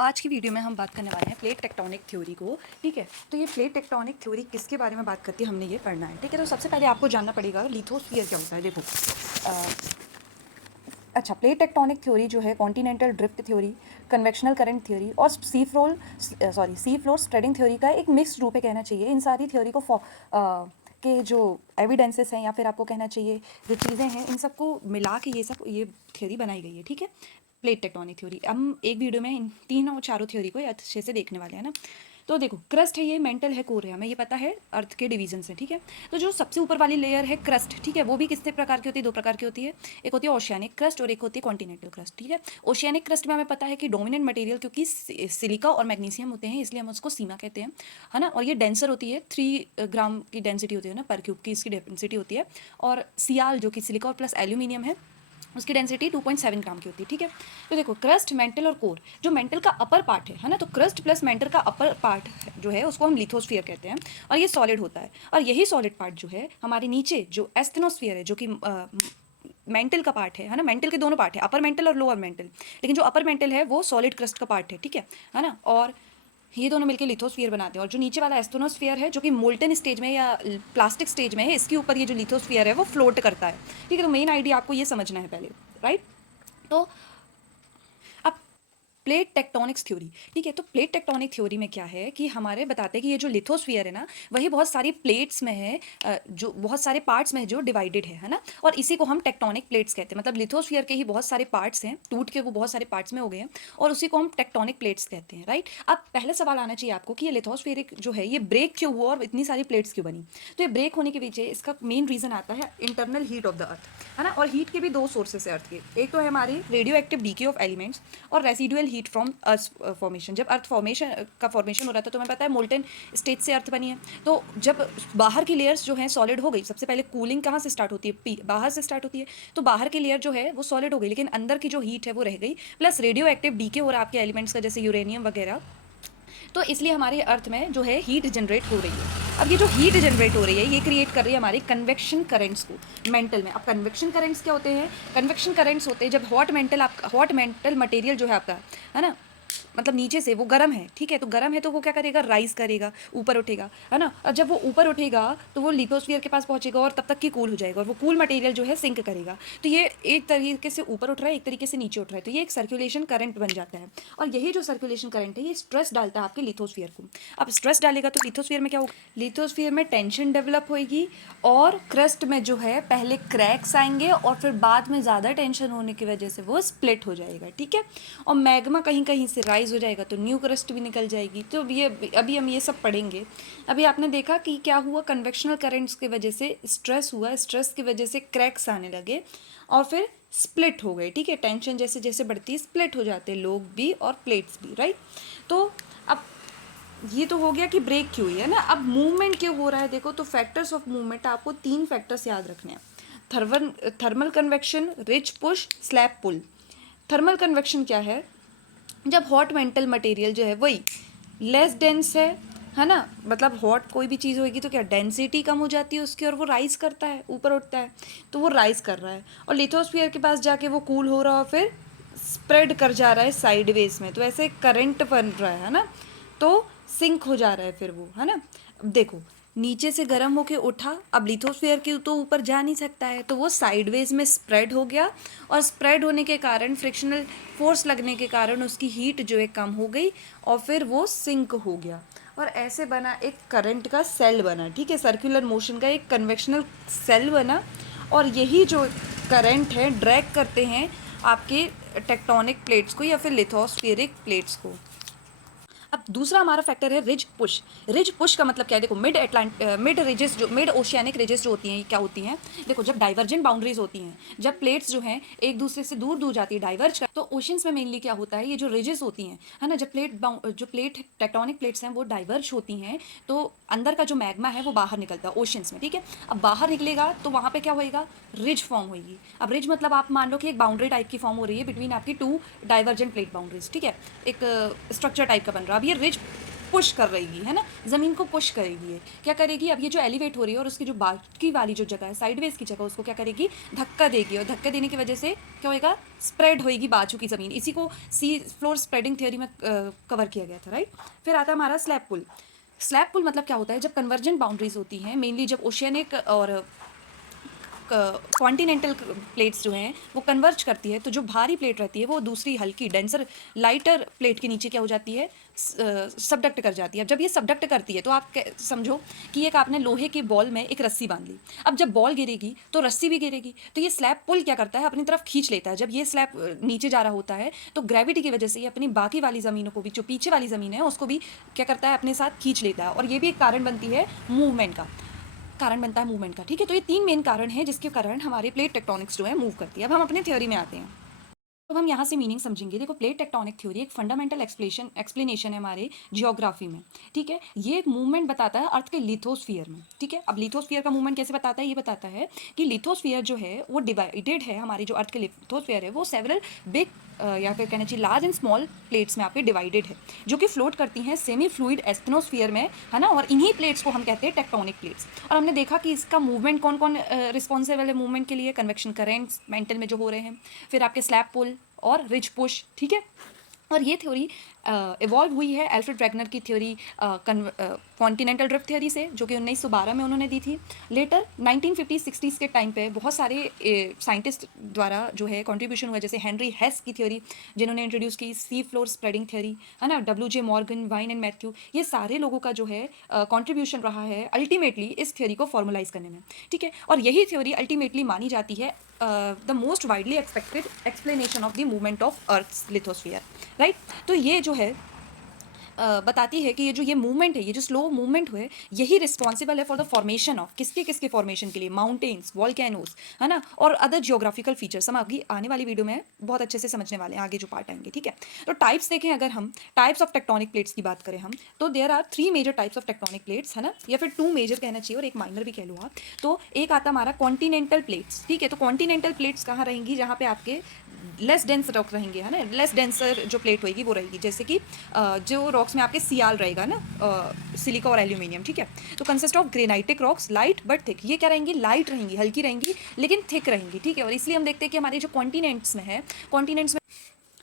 आज की वीडियो में हम बात करने वाले हैं प्लेट टेक्टोनिक थ्योरी को। ठीक है, तो ये प्लेट टेक्टोनिक थ्योरी किसके बारे में बात करती है, हमने ये पढ़ना है। ठीक है, तो सबसे पहले आपको जानना पड़ेगा लिथोस्फीयर क्या होता है। देखो अच्छा, प्लेट टेक्टोनिक थ्योरी जो है continental drift theory, convectional current theory और सी फ्लोर स्प्रेडिंग थ्योरी का एक मिक्स्ड रूप है कहना चाहिए। इन सारी थ्योरी को के जो एविडेंसेस हैं या फिर आपको कहना चाहिए जो चीज़ें हैं, इन सबको मिला के ये थ्योरी बनाई गई है। ठीक है, प्लेट टेक्टोनिक थ्योरी हम एक वीडियो में इन तीनों चारों थ्योरी को अच्छे से देखने वाले हैं ना। तो देखो, क्रस्ट है, ये मेंटल है, कोर है, हमें ये पता है अर्थ के डिवीजन से। ठीक है, तो जो सबसे ऊपर वाली लेयर है क्रस्ट, ठीक है, वो भी कितने प्रकार की होती है, दो प्रकार की होती है। एक होती है ओशियानिक क्रस्ट और एक होती है कॉन्टिनेंटल क्रस्ट। ठीक है, ओशियानिक क्रस्ट में हमें पता है कि डोमिनेंट मटेरियल क्योंकि सिलिका और मैग्नीशियम होते हैं, इसलिए हम उसको सीमा कहते हैं, है ना। और ये डेंसर होती है, 3 ग्राम की डेंसिटी होती है ना पर क्यूब की इसकी डेंसिटी होती है। और सियाल जो कि सिलिका और प्लस एल्यूमिनियम है, उसकी डेंसिटी 2.7 ग्राम की होती है। ठीक है, तो देखो क्रस्ट, मेंटल और कोर, जो मेंटल का अपर पार्ट है ना, तो क्रस्ट प्लस मेंटल का अपर पार्ट जो है उसको हम लिथोस्फीयर कहते हैं और ये सॉलिड होता है। और यही सॉलिड पार्ट जो है हमारे नीचे जो एस्थेनोस्फीयर है, जो कि मेंटल का पार्ट है ना। मेंटल के दोनों पार्ट है, अपर मेंटल और लोअर मेंटल, लेकिन जो अपर मेंटल है वो सॉलिड क्रस्ट का पार्ट है। ठीक है ना। और ये दोनों मिलकर लिथोस्फीयर बनाते हैं। और जो नीचे वाला एस्थेनोस्फीयर है जो कि मोल्टन स्टेज में या प्लास्टिक स्टेज में है, इसके ऊपर ये जो लिथोस्फीयर है वो फ्लोट करता है। ठीक है, तो मेन आइडिया आपको ये समझना है पहले, राइट। तो अब प्लेट टेक्टोनिक्स थ्योरी, ठीक है, तो प्लेट टेक्टोनिक थ्योरी में क्या है कि हमारे बताते हैं कि ये जो लिथोस्फीयर है ना, वही बहुत सारी प्लेट्स में है, जो बहुत सारे पार्ट्स में है जो डिवाइडेड है ना। और इसी को हम टेक्टोनिक प्लेट्स कहते हैं। मतलब लिथोस्फीयर के ही बहुत सारे पार्ट्स हैं, टूट के वो बहुत सारे पार्ट्स में हो गए हैं और उसी को हम टेक्टोनिक प्लेट्स कहते हैं, राइट। अब पहले सवाल आना चाहिए आपको कि ये लिथोस्फीयर जो है ये ब्रेक क्यों हुआ और इतनी सारी प्लेट्स क्यों बनी। तो ये ब्रेक होने के पीछे इसका मेन रीजन आता है internal heat of the earth, है ना। और हीट के भी दो सोर्सेस है अर्थ के, एक तो है हमारी radioactive decay of elements और residual heat from earth formation. जब अर्थ फॉर्मेशन हो रहा था तो हमें पता है मोल्टन स्टेज से अर्थ बनी है। तो जब बाहर की लेयर्स जो हैं सॉलिड हो गई, सबसे पहले कूलिंग कहाँ से स्टार्ट होती है, बाहर से स्टार्ट होती है। तो बाहर की लेयर जो है वो सॉलिड हो गई, लेकिन अंदर की जो हीट है वो रह गई, प्लस रेडियो एक्टिव डीके हो रहा है आपके एलिमेंट्स का, जैसे यूरेनियम वगैरह। तो इसलिए हमारे अर्थ में जो है हीट जनरेट हो रही है। अब ये जो हीट जनरेट हो रही है ये क्रिएट कर रही है हमारी कन्वेक्शन करेंट्स को मेंटल में। अब कन्वेक्शन करेंट्स क्या होते हैं, कन्वेक्शन करेंट्स होते हैं जब हॉट मेंटल मटेरियल जो है आपका, है ना, मतलब नीचे से वो गर्म है, ठीक है, तो गर्म है तो वो क्या करेगा, राइज करेगा, ऊपर उठेगा, है ना। और जब वो ऊपर उठेगा तो वो लिथोस्फीयर के पास पहुंचेगा और तब तक की कूल हो जाएगा और वो कूल मटेरियल जो है सिंक करेगा। तो ये एक तरीके से ऊपर उठ रहा है, एक तरीके से नीचे उठ रहा है, तो ये एक सर्कुलेशन करंट बन जाता है। और यही जो सर्कुलेशन करंट है ये स्ट्रेस डालता है आपके लिथोस्फीयर को। अब स्ट्रेस डालेगा तो लिथोस्फीयर में क्या होगा, लिथोस्फीयर में टेंशन डेवलप होगी और क्रस्ट में जो है पहले क्रैक्स आएंगे और फिर बाद में ज़्यादा टेंशन होने की वजह से वो स्प्लिट हो जाएगा। ठीक है, और मैग्मा कहीं कहीं से राइज हो जाएगा तो न्यू क्रस्ट भी निकल जाएगी। तो ये अभी हम ये सब पढ़ेंगे। अभी आपने देखा कि क्या हुआ, कन्वेक्शनल करंट्स की वजह से स्ट्रेस हुआ, स्ट्रेस की वजह से क्रैक्स आने लगे और फिर स्प्लिट हो गए। ठीक है, टेंशन जैसे जैसे बढ़ती है स्प्लिट हो जाते हैं लोग भी और प्लेट्स भी, राइट। तो अब ये तो हो गया कि ब्रेक क्यों हुई है ना। अब मूवमेंट क्यों हो रहा है, देखो तो फैक्टर्स ऑफ मूवमेंट आपको 3 फैक्टर्स याद रखने हैं। Thermal convection, ridge push, slab pull. Thermal convection क्या है, जब हॉट मेंटल मटेरियल जो है वही लेस डेंस है ना, मतलब हॉट कोई भी चीज़ होगी तो क्या डेंसिटी कम हो जाती है उसकी और वो राइज करता है, ऊपर उठता है, तो वो राइज कर रहा है और लिथोस्फीयर के पास जाके वो कूल हो रहा है और फिर स्प्रेड कर जा रहा है साइडवेज में, तो ऐसे करंट बन रहा है ना, तो सिंक हो जा रहा है फिर वो, है ना। अब देखो नीचे से गर्म होके उठा, अब लिथोस्फीयर के तो ऊपर जा नहीं सकता है तो वो साइडवेज में स्प्रेड हो गया और स्प्रेड होने के कारण फ्रिक्शनल फोर्स लगने के कारण उसकी हीट जो है कम हो गई और फिर वो सिंक हो गया और ऐसे बना एक करंट का सेल बना। ठीक है, सर्कुलर मोशन का एक कन्वेक्शनल सेल बना और यही जो करंट है ड्रैग करते हैं आपके टेक्टोनिक प्लेट्स को या फिर लिथोस्फीरिक प्लेट्स को। अब दूसरा हमारा फैक्टर है रिज पुश। रिज पुश का मतलब क्या है, देखो मिड ओशियानिक रिजेस जो होती हैं क्या होती हैं, देखो जब डाइवर्जेंट बाउंड्रीज होती हैं, जब प्लेट्स जो हैं एक दूसरे से दूर दूर जाती है डाइवर्ज, तो ओशंस में मेनली क्या होता है, ये जो रिजेस होती हैं, है ना, जब प्लेट टेक्टोनिक प्लेट्स हैं वो डाइवर्ज होती हैं तो अंदर का जो मैग्मा है वो बाहर निकलता है ओशंस में। ठीक है, अब बाहर निकलेगा तो वहाँ पे क्या होएगा, रिज फॉर्म होगी। अब रिज मतलब आप मान लो कि एक बाउंड्री टाइप की फॉर्म हो रही है बिटवीन आपकी 2 डाइवर्जेंट प्लेट बाउंड्रीज। ठीक है, एक स्ट्रक्चर टाइप का बन रहा है। अब ये रिज पुश कर रहेगी, है ना, ज़मीन को पुश करेगी। ये क्या करेगी, अब ये जो एलिवेट हो रही है और उसकी जो बाकी वाली जो जगह है साइडवेज की जगह, उसको क्या करेगी, धक्का देगी, और धक्का देने की वजह से क्या होएगा, स्प्रेड होएगी बाजू की ज़मीन। इसी को सी फ्लोर स्प्रेडिंग थ्योरी में कवर किया गया था, राइट। फिर आता है हमारा स्लैब पुल। स्लैब पुल मतलब क्या होता है, जब कन्वर्जेंट बाउंड्रीज होती हैं, मेनली जब ओशियनिक और कॉन्टिनेंटल प्लेट्स जो हैं वो कन्वर्ज करती है, तो जो भारी प्लेट रहती है वो दूसरी हल्की डेंसर लाइटर प्लेट के नीचे क्या हो जाती है, सबडक्ट कर जाती है। अब जब ये सबडक्ट करती है तो आप समझो कि एक आपने लोहे के बॉल में एक रस्सी बांध ली। अब जब बॉल गिरेगी तो रस्सी भी गिरेगी, तो ये स्लैब पुल क्या करता है, अपनी तरफ खींच लेता है। जब ये स्लैब नीचे जा रहा होता है तो ग्रेविटी की वजह से ये अपनी बाकी वाली ज़मीनों को भी, जो पीछे वाली ज़मीन है उसको भी क्या करता है, अपने साथ खींच लेता है, और ये भी एक कारण बनती है मूवमेंट का, कारण बनता है मूवमेंट का, ठीक है। तो ये 3 मेन कारण हैं जिसके कारण हमारे प्लेट टेक्टोनिक्स जो है मूव करती है। अब हम अपने थ्योरी में आते हैं। अब हम यहाँ से मीनिंग समझेंगे। देखो, प्लेट टेक्टोनिक थ्योरी एक फंडामेंटल एक्सप्लेनेशन है हमारे जियोग्राफी में, ठीक है। ये एक मूवमेंट बताता है अर्थ के लिथोस्फीयर में, ठीक है। अब लिथोस्फीयर का मूवमेंट कैसे बताता है, ये बताता है कि लिथोस्फीयर जो है वो डिवाइडेड है, हमारी जो अर्थ के लिथोस्फीयर है वो सेवरल बिग या फिर कहना चाहिए लार्ज एंड स्मॉल प्लेट्स में आपके डिवाइडेड है, जो कि फ्लोट करती हैं सेमी फ्लूइड एस्थनोस्फीयर में, है ना। और इन्हीं प्लेट्स को हम कहते हैं टेक्टोनिक प्लेट्स। और हमने देखा कि इसका मूवमेंट कौन कौन रिस्पॉन्सिबल है मूवमेंट के लिए, कन्वेक्शन करेंट्स मेंटल में जो हो रहे हैं, फिर आपके स्लैब पुल और रिज पुश, ठीक है। और ये थ्योरी इवॉल्व हुई है एल्फ्रेड वैगनर की थ्योरी कॉन्टिनेंटल ड्रिफ्ट थ्योरी से, जो कि 1912 में उन्होंने दी थी। लेटर 1950-60s के टाइम पे बहुत सारे साइंटिस्ट द्वारा जो है कंट्रीब्यूशन हुआ, जैसे हेनरी हेस की थ्योरी जिन्होंने इंट्रोड्यूस की सी फ्लोर स्प्रेडिंग थ्योरी, है ना, WJ Morgan, wine and Matthew, ये सारे लोगों का जो है कंट्रीब्यूशन रहा है अल्टीमेटली इस थ्योरी को फॉर्मलाइज करने में, ठीक है। और यही थ्योरी अल्टीमेटली मानी जाती है the most widely expected explanation of the movement of earth lithosphere, right. तो ये जो है बताती है कि ये जो ये मूवमेंट है, ये जो स्लो मूवमेंट हुए, यही रिस्पॉन्सिबल है फॉर द फॉर्मेशन ऑफ किसके किसके फॉर्मेशन के लिए, माउंटेन्स, वॉल्केनोज, है ना, और अदर जियोग्राफिकल फीचर्स। हम आगे आने वाली वीडियो में बहुत अच्छे से समझने वाले हैं, आगे जो पार्ट आएंगे, ठीक है। तो टाइप्स देखें, अगर हम टाइप्स ऑफ टेक्टोनिक प्लेट्स की बात करें हम, तो there are 3 major types of tectonic plates, है ना, या फिर 2 मेजर कहना चाहिए और एक माइनर भी कह लो आप। तो एक आता हमारा कॉन्टिनेंटल प्लेट्स, ठीक है। तो कॉन्टिनेंटल प्लेट्स कहाँ रहेंगी, जहाँ पे आपके लेस डेंस रॉक रहेंगे, है ना, लेस डेंसर जो प्लेट होगी वो रहेगी, जैसे कि जो रॉक्स में आपके सियाल रहेगा ना, सिलिका और एल्यूमिनियम, ठीक है। तो consist of granitic rocks, light but thick. ये क्या रहेंगी, लाइट रहेंगी, हल्की रहेंगी, लेकिन थिक रहेंगी, ठीक है। और इसलिए हम देखते हैं कि हमारे जो कॉन्टिनेंट्स में है, कॉन्टिनेंट्स में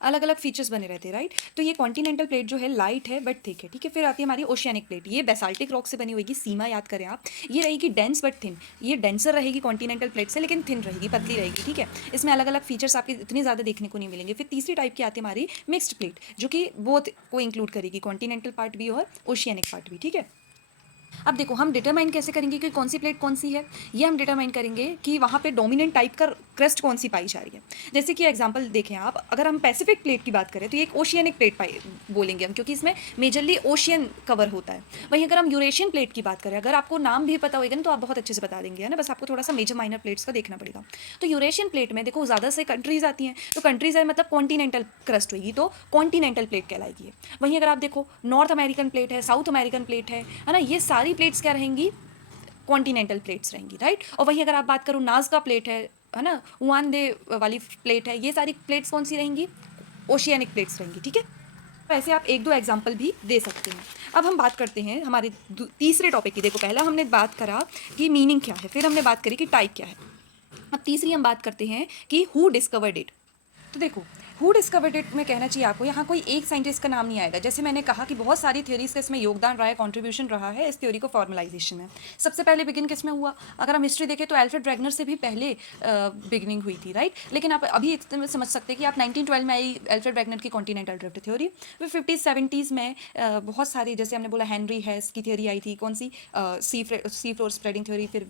अलग अलग फीचर्स बने रहते हैं, राइट। तो ये कॉन्टिनेंटल प्लेट जो है लाइट है बट थिक है, ठीक है। फिर आती है हमारी ओशियानिक प्लेट, ये बेसाल्टिक रॉक से बनी होगी, सीमा याद करें आप। ये रहेगी डेंस बट थिन, ये डेंसर रहेगी कॉन्टिनेंटल प्लेट से, लेकिन थिन रहेगी, पतली रहेगी, ठीक है। इसमें अलग अलग फीचर्स आपके इतने ज़्यादा देखने को नहीं मिलेंगे। फिर तीसरी टाइप की आती है हमारी मिक्स्ड प्लेट, जो कि बोथ को इंक्लूड करेगी, कॉन्टिनेंटल पार्ट भी और ओशियानिक पार्ट भी, ठीक है। अब देखो, हम डिटरमाइन कैसे करेंगे कि कौन सी प्लेट कौन सी है, ये हम डिटरमाइन करेंगे कि वहाँ पे डोमिनेंट टाइप का क्रस्ट कौन सी पाई जा रही है। जैसे कि एग्जांपल देखें आप, अगर हम पैसिफिक प्लेट की बात करें तो ये एक ओशियनिक प्लेट पाई बोलेंगे हम, क्योंकि इसमें मेजरली ओशियन कवर होता है। वहीं अगर हम यूरेशियन प्लेट की बात करें, अगर आपको नाम भी पता होगा ना तो आप बहुत अच्छे से बता देंगे, है ना, बस आपको थोड़ा सा मेजर माइनर प्लेट्स का देखना पड़ेगा। तो यूरेशियन प्लेट में देखो ज़्यादा से कंट्रीज़ आती हैं, तो कंट्रीज़ है मतलब कॉन्टिनेंटल क्रस्ट होगी, तो कॉन्टिनेंटल प्लेट कहलाएगी। वहीं अगर आप देखो नॉर्थ अमेरिकन प्लेट है, साउथ अमेरिकन प्लेट है ना, ये सारी प्लेट्स क्या रहेंगी, कॉन्टिनेंटल प्लेट्स रहेंगी, राइट। और वहीं अगर आप बात करो नाज़का प्लेट है ना, हुआन दे वाली प्लेट है, ये सारी प्लेट्स कौन सी रहेंगी, ओशियानिक प्लेट्स रहेंगी, ठीक है। ऐसे आप एक दो एग्जाम्पल भी दे सकते हैं। अब हम बात करते हैं हमारे तीसरे टॉपिक की। देखो, पहला हमने बात करा कि मीनिंग क्या है, फिर हमने बात करी कि टाइप क्या है। अब तीसरी हम बात करते हैं कि हु डिस्कवर्ड इट। तो देखो, हु डिस्कवर्ड इट में कहना चाहिए आपको, यहाँ कोई एक साइंटिस्ट का नाम नहीं आएगा। जैसे मैंने कहा कि बहुत सारी थ्योरीज का इसमें योगदान रहा है, कंट्रीब्यूशन रहा है इस थ्योरी को फॉर्मलाइजेशन में। सबसे पहले बिगिन किस में हुआ, अगर हम हिस्ट्री देखें तो एल्फ्रेड वैगनर से भी पहले बिगिनिंग हुई थी, राइट। लेकिन आप अभी इतने समझ सकते हैं कि आप 1912 में आई एल्फ्रेड वैगनर की कॉन्टिनेंटल ड्रिफ्ट थ्योरी। फिर 50s 70s में बहुत सारी, जैसे हमने बोला हेनरी हेस की थ्योरी आई थी, कौन सी, सी फ्लोर स्प्रेडिंग थ्योरी, फिर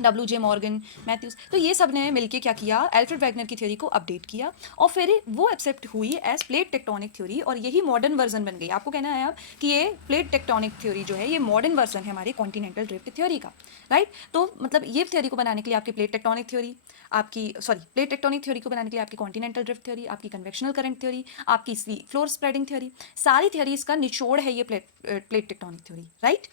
WJ मॉर्गन, मैथ्यूज। तो ये सब ने मिलके क्या किया, एल्फ्रेड वैगनर की थ्योरी को अपडेट किया, और फिर वो एक्सेप्ट हुई एज प्लेट टेक्टोनिक थ्योरी, और यही मॉडर्न वर्जन बन गई। आपको कहना है अब कि ये प्लेट टेक्टोनिक थ्योरी जो है ये मॉडर्न वर्जन है हमारी कॉन्टिनेंटल ड्रिफ्ट थ्योरी का, राइट। तो मतलब ये थ्योरी को बनाने के लिए आपकी plate tectonic theory, plate tectonic theory को बनाने के लिए आपकी कॉन्टिनेंटल ड्रिफ्ट थ्योरी, आपकी कन्वेक्शनल करंट थ्योरी, आपकी फ्लोर स्प्रेडिंग थ्योरी, सारी थ्योरीज का निचोड़ है ये प्लेट टेक्टोनिक थ्योरी, राइट।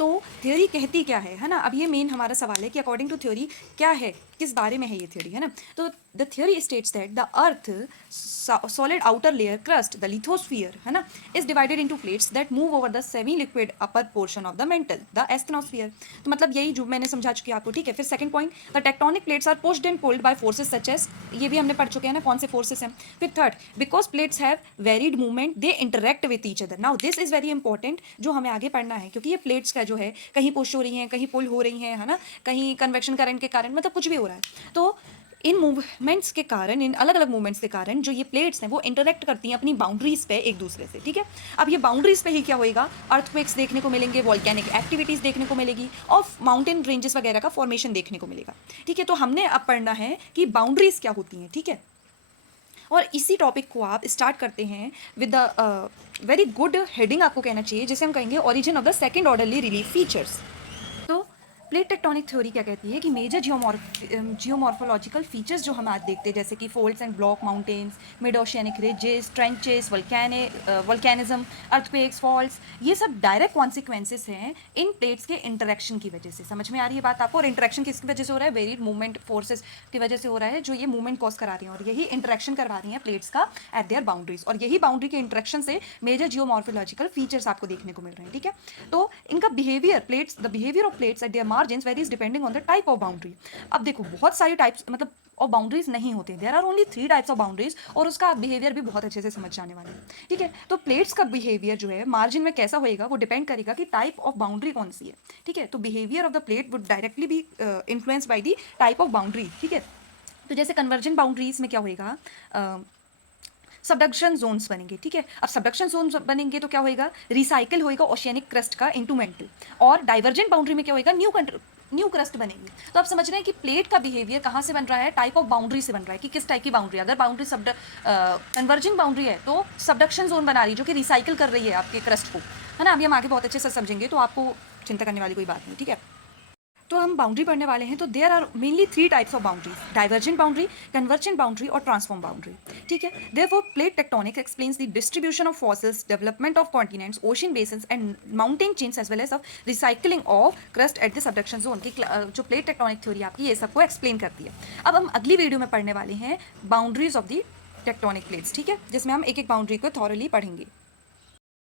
तो थ्योरी कहती क्या है ना। अब ये मेन हमारा सवाल है कि अकॉर्डिंग टू थ्योरी क्या है, किस बारे में है ये थ्योरी, है ना। तो the theory states that the earth solid outer layer crust, the lithosphere, है ना, is divided into plates that move over the semi liquid upper portion of the mantle, the asthenosphere. तो मतलब यही जो मैंने समझा चुकी आपको, ठीक है. फिर second point, the tectonic plates are pushed and pulled by forces such as, ये भी हमने पढ़ चुके हैं ना कौन से फोर्सेस हैं. फिर third, because plates have varied movement they interact with each other. Now this is very important, जो हमें आगे पढ़ना है, क्योंकि ये प्लेट्स का जो है कहीं पुश हो रही हैं, कहीं पुल हो रही हैं, है ना, कहीं कन्वेक्शन करंट के कारण, मतलब कुछ भी हो रहा है. तो इन मूवमेंट्स के कारण, इन अलग अलग मूवमेंट्स के कारण जो ये प्लेट्स हैं वो इंटरेक्ट करती हैं अपनी बाउंड्रीज पे एक दूसरे से, ठीक है. अब ये बाउंड्रीज पे ही क्या होएगा, अर्थक्वेक्स देखने को मिलेंगे, वॉल्केनिक एक्टिविटीज़ देखने को मिलेगी और माउंटेन रेंजेस वगैरह का फॉर्मेशन देखने को मिलेगा, ठीक है. तो हमने अब पढ़ना है कि बाउंड्रीज क्या होती हैं, ठीक है. और इसी टॉपिक को आप स्टार्ट करते हैं with the very good heading आपको कहना चाहिए, जिसे हम कहेंगे origin of the second orderly relief features. तो प्लेट टेक्टोनिक थ्योरी क्या कहती है कि मेजर जियोमॉर्फोलॉजिकल फीचर्स जो हम आज देखते हैं, जैसे कि folds and block mountains, mid oceanic ridges, trenches, volcanism, earthquakes, faults, ये सब डायरेक्ट कॉन्सिक्वेंसेस हैं इन प्लेट्स के इंटरेक्शन की वजह से. समझ में आ रही है बात आपको. और इंटरेक्शन किसकी वजह से हो रहा है, वेरिड मूवमेंट फोर्सेस की वजह से हो रहा है, जो ये मूवमेंट कॉज करा रही हैं और यही इंटरेक्शन करवा रही हैं प्लेट्स का एट देयर बाउंड्रीज. और यही बाउंड्री के इंटरेक्शन से मेजर जियोमॉर्फोलॉजिकल फीचर्स आपको देखने को मिल रहे हैं, ठीक है. तो इनका behaviour, the behaviour of plates eight there margins varies depending on the type of boundary. अब देखो बहुत सारी टाइप्स मतलब और बाउंड्रीज नहीं होती, there are only 3 types of boundaries, और उसका बिहेवियर भी बहुत अच्छे से समझ जाने वाले हैं, ठीक है. तो प्लेट्स का बिहेवियर जो है मार्जिन में कैसा होएगा वो डिपेंड करेगा कि टाइप ऑफ बाउंड्री कौन सी है, ठीक है. तो behaviour of the plate would directly be influence by the type of boundary, ठीक है. तो जैसे कन्वर्जेंट बाउंड्रीज में क्या होएगा, सबडक्शन जोन्स बनेंगे, ठीक है. अब सबडक्शन जोन्स बनेंगे तो क्या होएगा, रिसाइकिल होएगा ओशियनिक क्रस्ट का इनटू मेंटल. और डाइवर्जेंट बाउंड्री में क्या होएगा, न्यू क्रस्ट बनेंगे. तो आप समझ रहे हैं कि प्लेट का बिहेवियर कहाँ से बन रहा है, टाइप ऑफ बाउंड्री से बन रहा है, कि किस टाइप की बाउंड्री. अगर बाउंड्री कन्वर्जिंग बाउंड्री है तो सबडक्शन जोन बना रही है जो कि रिसाइकिल कर रही है आपके क्रस्ट को, है ना. अभी हम आगे बहुत अच्छे से समझेंगे, तो आपको चिंता करने वाली कोई बात नहीं, ठीक है. तो हम बाउंड्री पढ़ने वाले हैं. तो there are mainly 3 types of boundaries, divergent boundary, convergent boundary और ट्रांसफॉर्म बाउंड्री, ठीक है. Therefore plate tectonics explains the distribution of fossils, development of continents, ocean basins and mountain chains as well as of recycling of crust at the subduction zone. की जो plate tectonic theory आपकी ये सबको explain करती है. अब हम अगली वीडियो में पढ़ने वाले हैं boundaries of the tectonic plates, ठीक है, जिसमें हम एक एक बाउंड्री को थॉरली पढ़ेंगे.